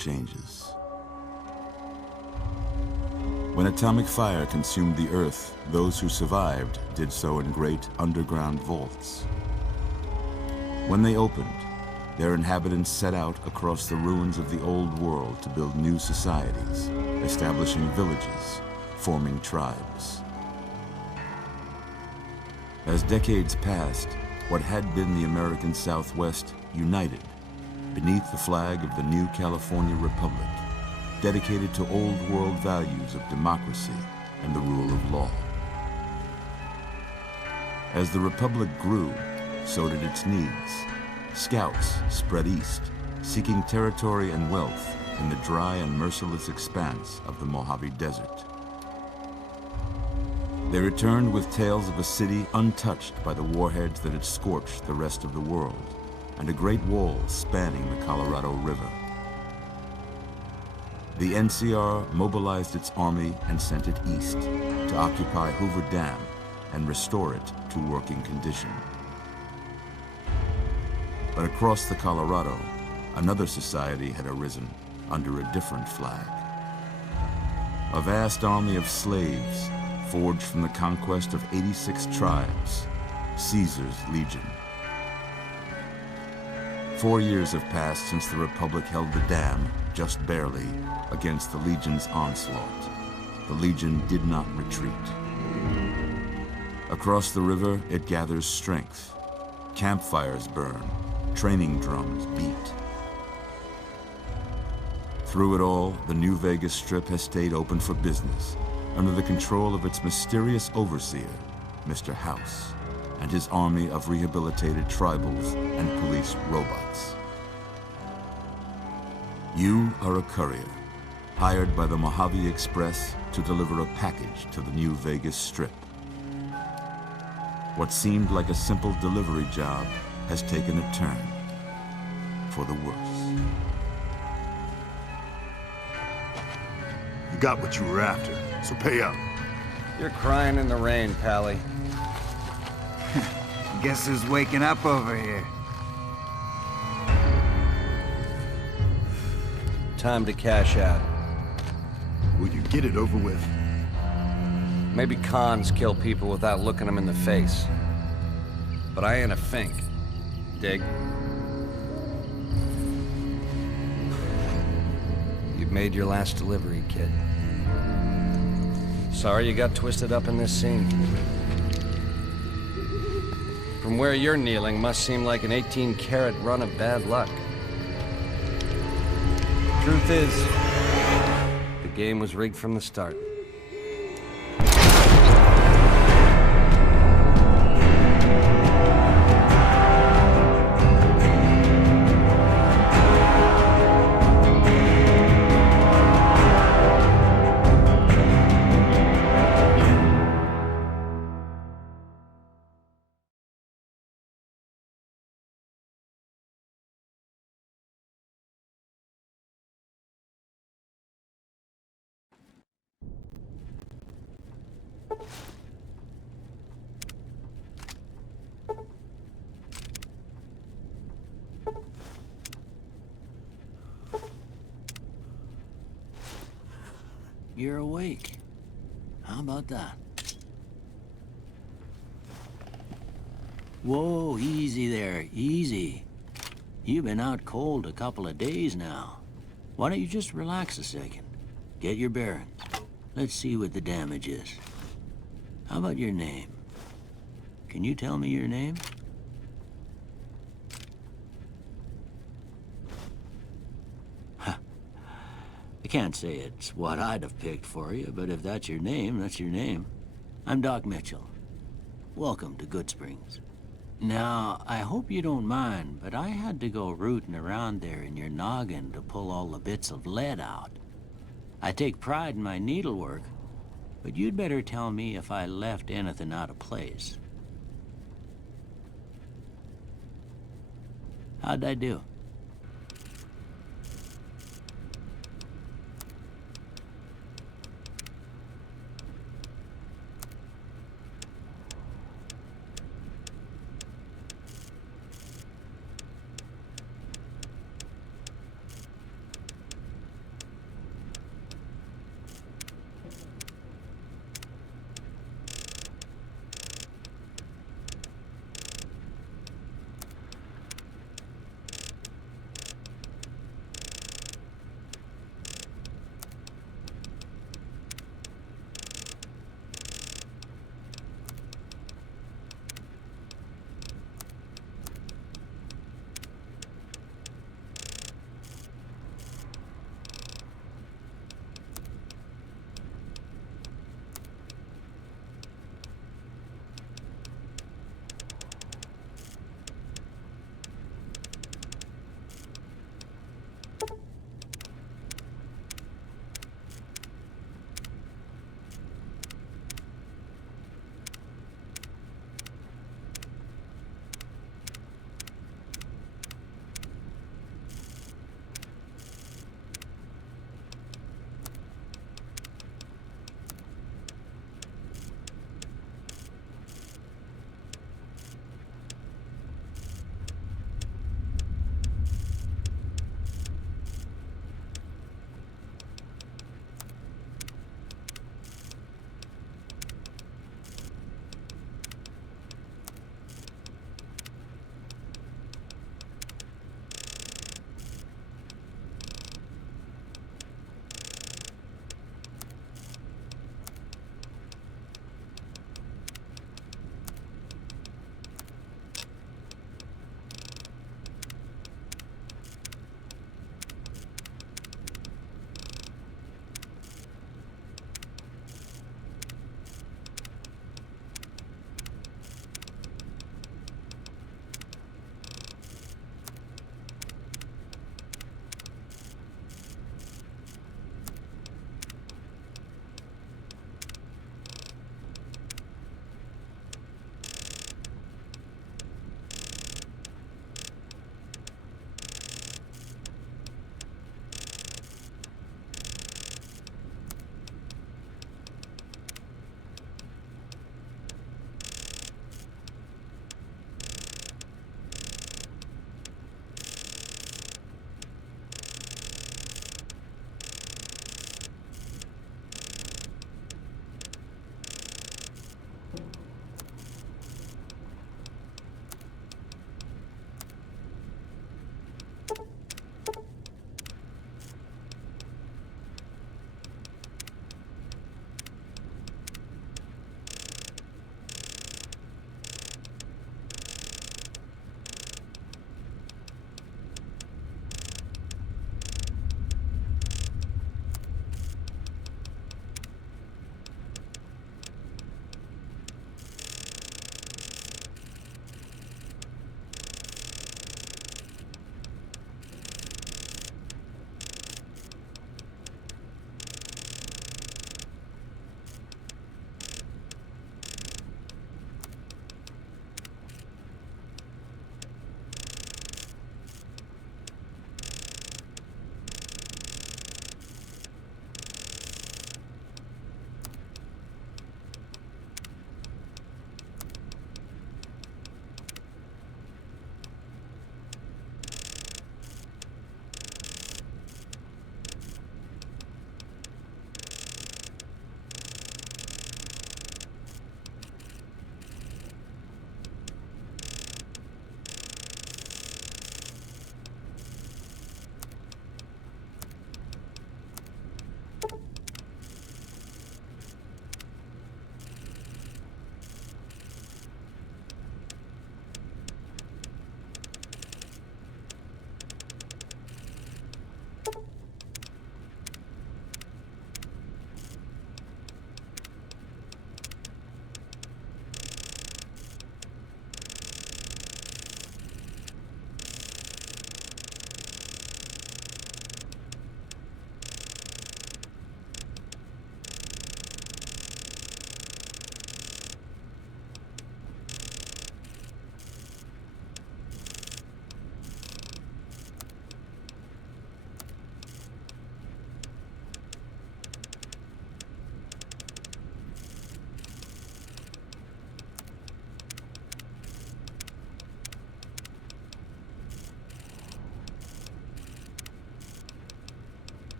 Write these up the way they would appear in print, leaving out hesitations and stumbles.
changes. When atomic fire consumed the Earth, those who survived did so in great underground vaults. When they opened, their inhabitants set out across the ruins of the old world to build new societies, establishing villages, forming tribes. As decades passed, what had been the American Southwest united beneath the flag of the new California Republic, dedicated to old world values of democracy and the rule of law. As the Republic grew, so did its needs. Scouts spread east, seeking territory and wealth in the dry and merciless expanse of the Mojave Desert. They returned with tales of a city untouched by the warheads that had scorched the rest of the world, and a great wall spanning the Colorado River. The NCR mobilized its army and sent it east to occupy Hoover Dam and restore it to working condition. But across the Colorado, another society had arisen under a different flag. A vast army of slaves forged from the conquest of 86 tribes, Caesar's Legion. 4 years have passed since the Republic held the dam, just barely, against the Legion's onslaught. The Legion did not retreat. Across the river, it gathers strength. Campfires burn, training drums beat. Through it all, the New Vegas Strip has stayed open for business, under the control of its mysterious overseer, Mr. House, and his army of rehabilitated tribals and police robots. You are a courier, hired by the Mojave Express to deliver a package to the New Vegas Strip. What seemed like a simple delivery job has taken a turn for the worse. You got what you were after, so pay up. You're crying in the rain, Pally. Guess who's waking up over here? Time to cash out. Will you get it over with? Maybe cons kill people without looking them in the face. But I ain't a fink. Dig? You've made your last delivery, kid. Sorry you got twisted up in this scene. From where you're kneeling must seem like an 18-carat run of bad luck. Truth is, the game was rigged from the start. You're awake. How about that? Whoa, easy there, easy. You've been out cold a couple of days now. Why don't you just relax a second? Get your bearings. Let's see what the damage is. How about your name? Can you tell me your name? I can't say it's what I'd have picked for you, but if that's your name, that's your name. I'm Doc Mitchell. Welcome to Good Springs. Now, I hope you don't mind, but I had to go rooting around there in your noggin to pull all the bits of lead out. I take pride in my needlework, but you'd better tell me if I left anything out of place. How'd I do?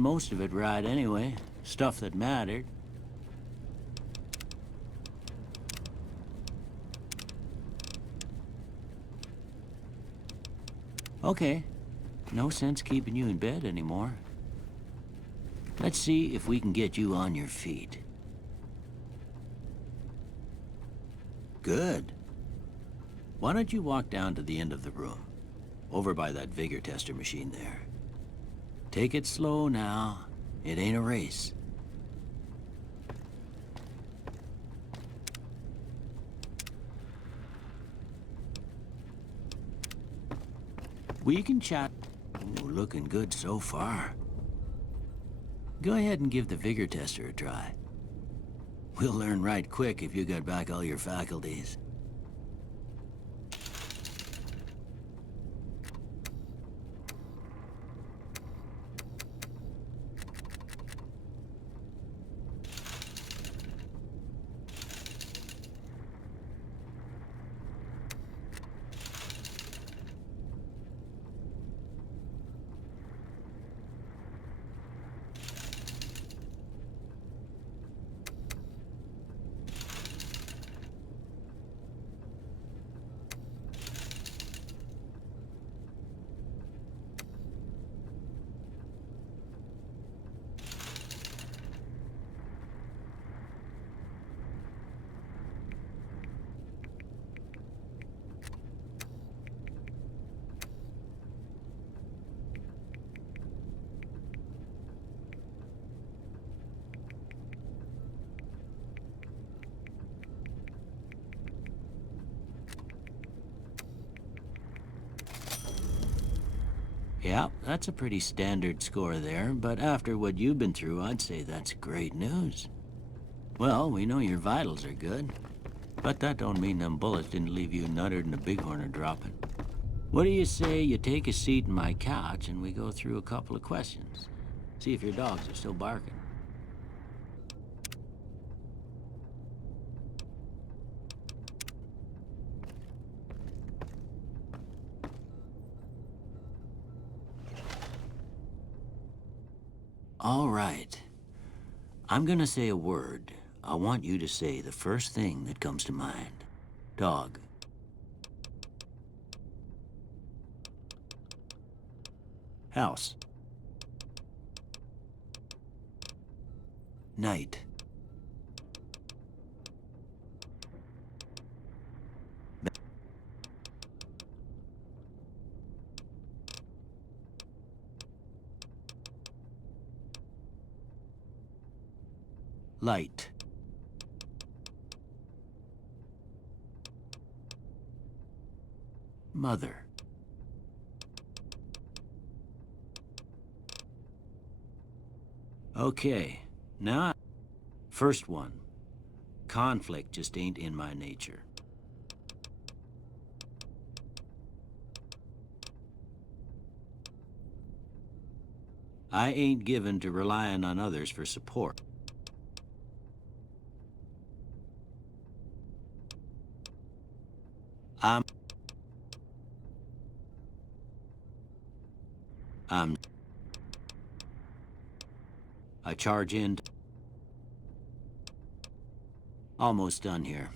most of it right anyway. Stuff that mattered. Okay. No sense keeping you in bed anymore. Let's see if we can get you on your feet. Good. Why don't you walk down to the end of the room, over by that vigor tester machine there. Take it slow now. It ain't a race. We can chat. Ooh, looking good so far. Go ahead and give the vigor tester a try. We'll learn right quick if you got back all your faculties. Yeah, that's a pretty standard score there, but after what you've been through, I'd say that's great news. Well, we know your vitals are good, but that don't mean them bullets didn't leave you nuttered and a bighorn are dropping. What do you say you take a seat in my couch and we go through a couple of questions? See if your dogs are still barking. All right. I'm gonna say a word. I want you to say the first thing that comes to mind. Dog. House. Night. Light. Mother. Okay, now, first one. Conflict just ain't in my nature. I ain't given to relying on others for support. I'm I charge in. Almost done here.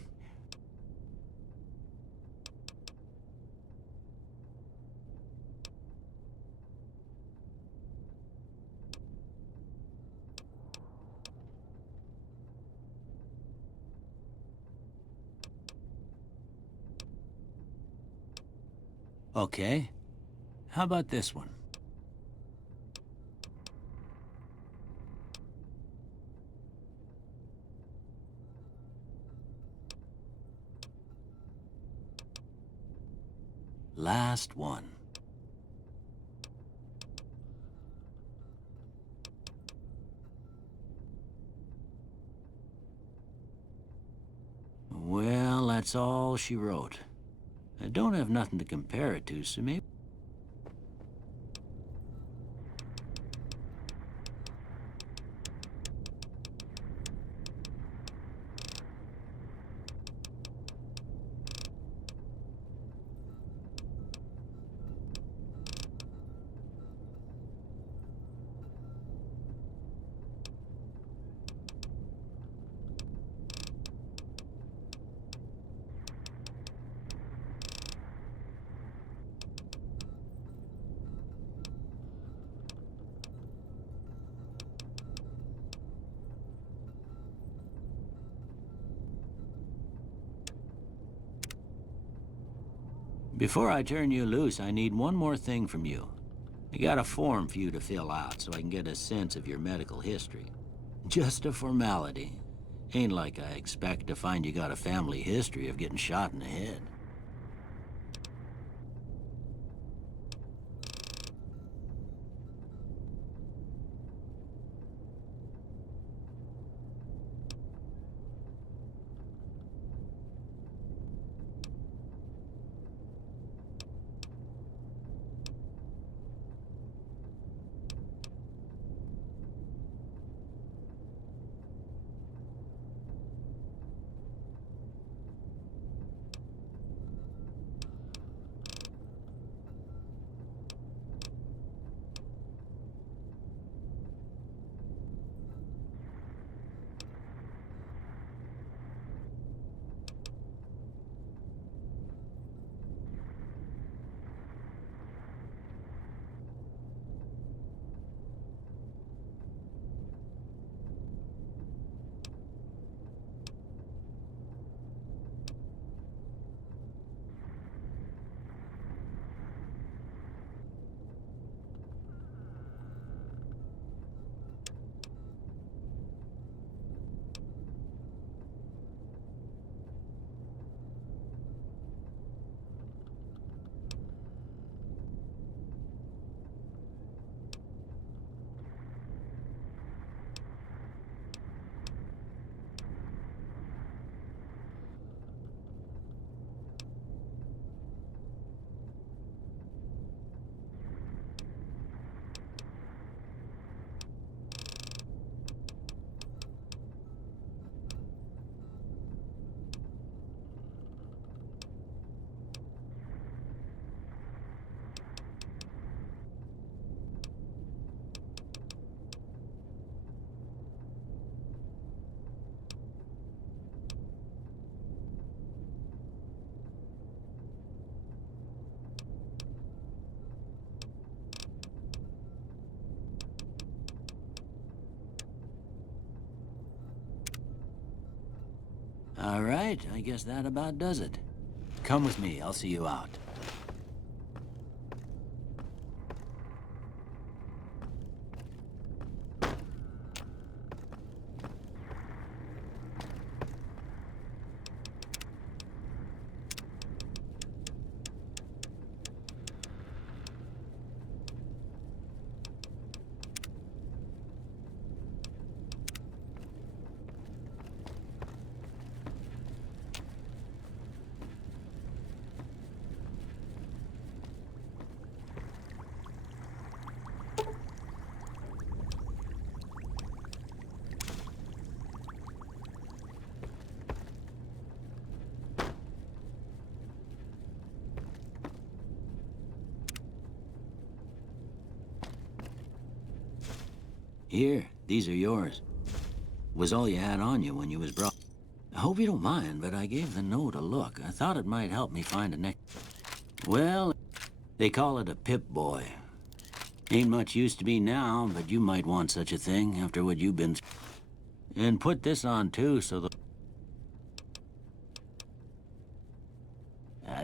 Okay. How about this one? Last one. Well, that's all she wrote. I don't have nothing to compare it to, so maybe... Before I turn you loose, I need one more thing from you. I got a form for you to fill out so I can get a sense of your medical history. Just a formality. Ain't like I expect to find you got a family history of getting shot in the head. All right, I guess that about does it. Come with me, I'll see you out. Here, these are yours. Was all you had on you when you was brought. I hope you don't mind, but I gave the note a look. I thought it might help me find a neck. Well, they call it a Pip-Boy. Ain't much use to me now, but you might want such a thing after what you've been through. And put this on too, so the...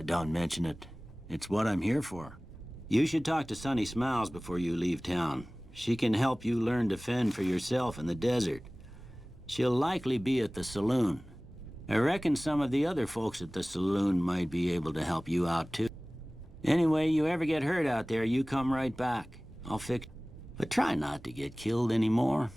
don't mention it. It's what I'm here for. You should talk to Sunny Smiles before you leave town. She can help you learn to fend for yourself in the desert. She'll likely be at the saloon. I reckon some of the other folks at the saloon might be able to help you out too. Anyway, you ever get hurt out there, you come right back. I'll fix... But try not to get killed anymore.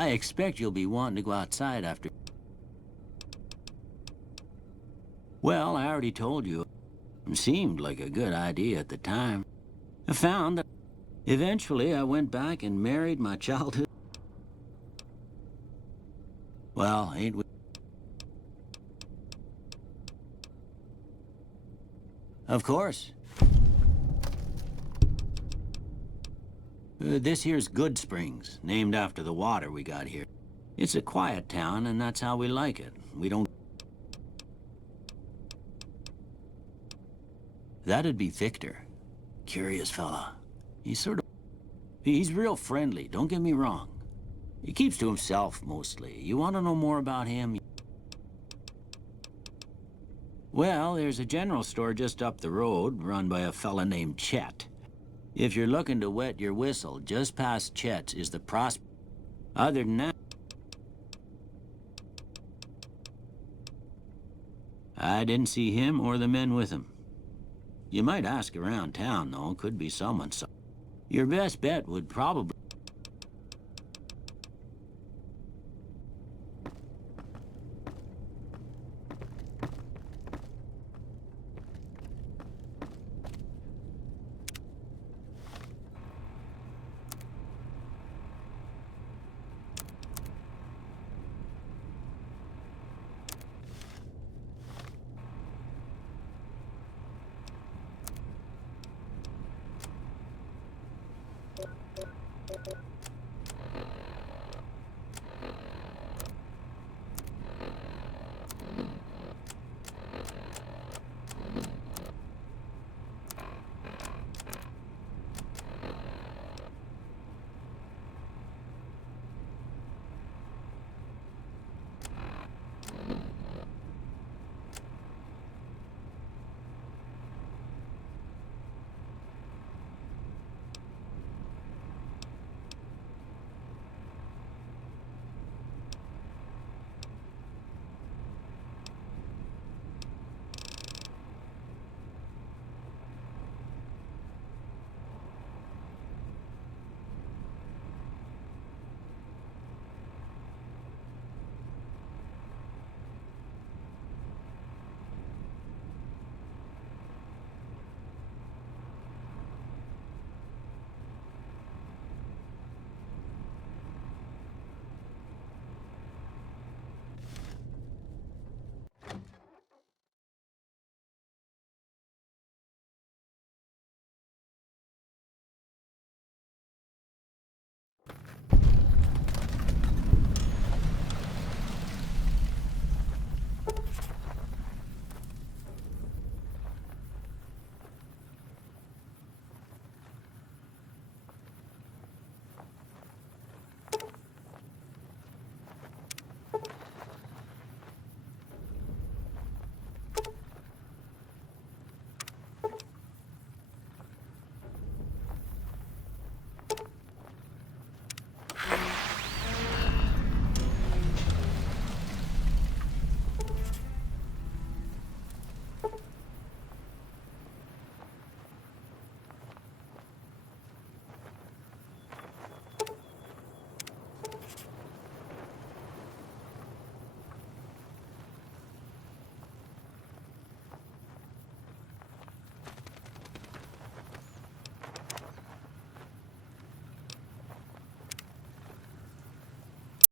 I expect you'll be wanting to go outside after... Well, I already told you. It seemed like a good idea at the time. I found that eventually I went back and married my childhood... Well, ain't we... Of course. This here's Good Springs, named after the water we got here. It's a quiet town, and that's how we like it. We don't... That'd be Victor. Curious fella. He's real friendly, don't get me wrong. He keeps to himself, mostly. You want to know more about him? Well, there's a general store just up the road, run by a fella named Chet. If you're looking to wet your whistle, just past Chet's is the Other than that... I didn't see him or the men with him. You might ask around town, though. Could be someone. Your best bet would probably...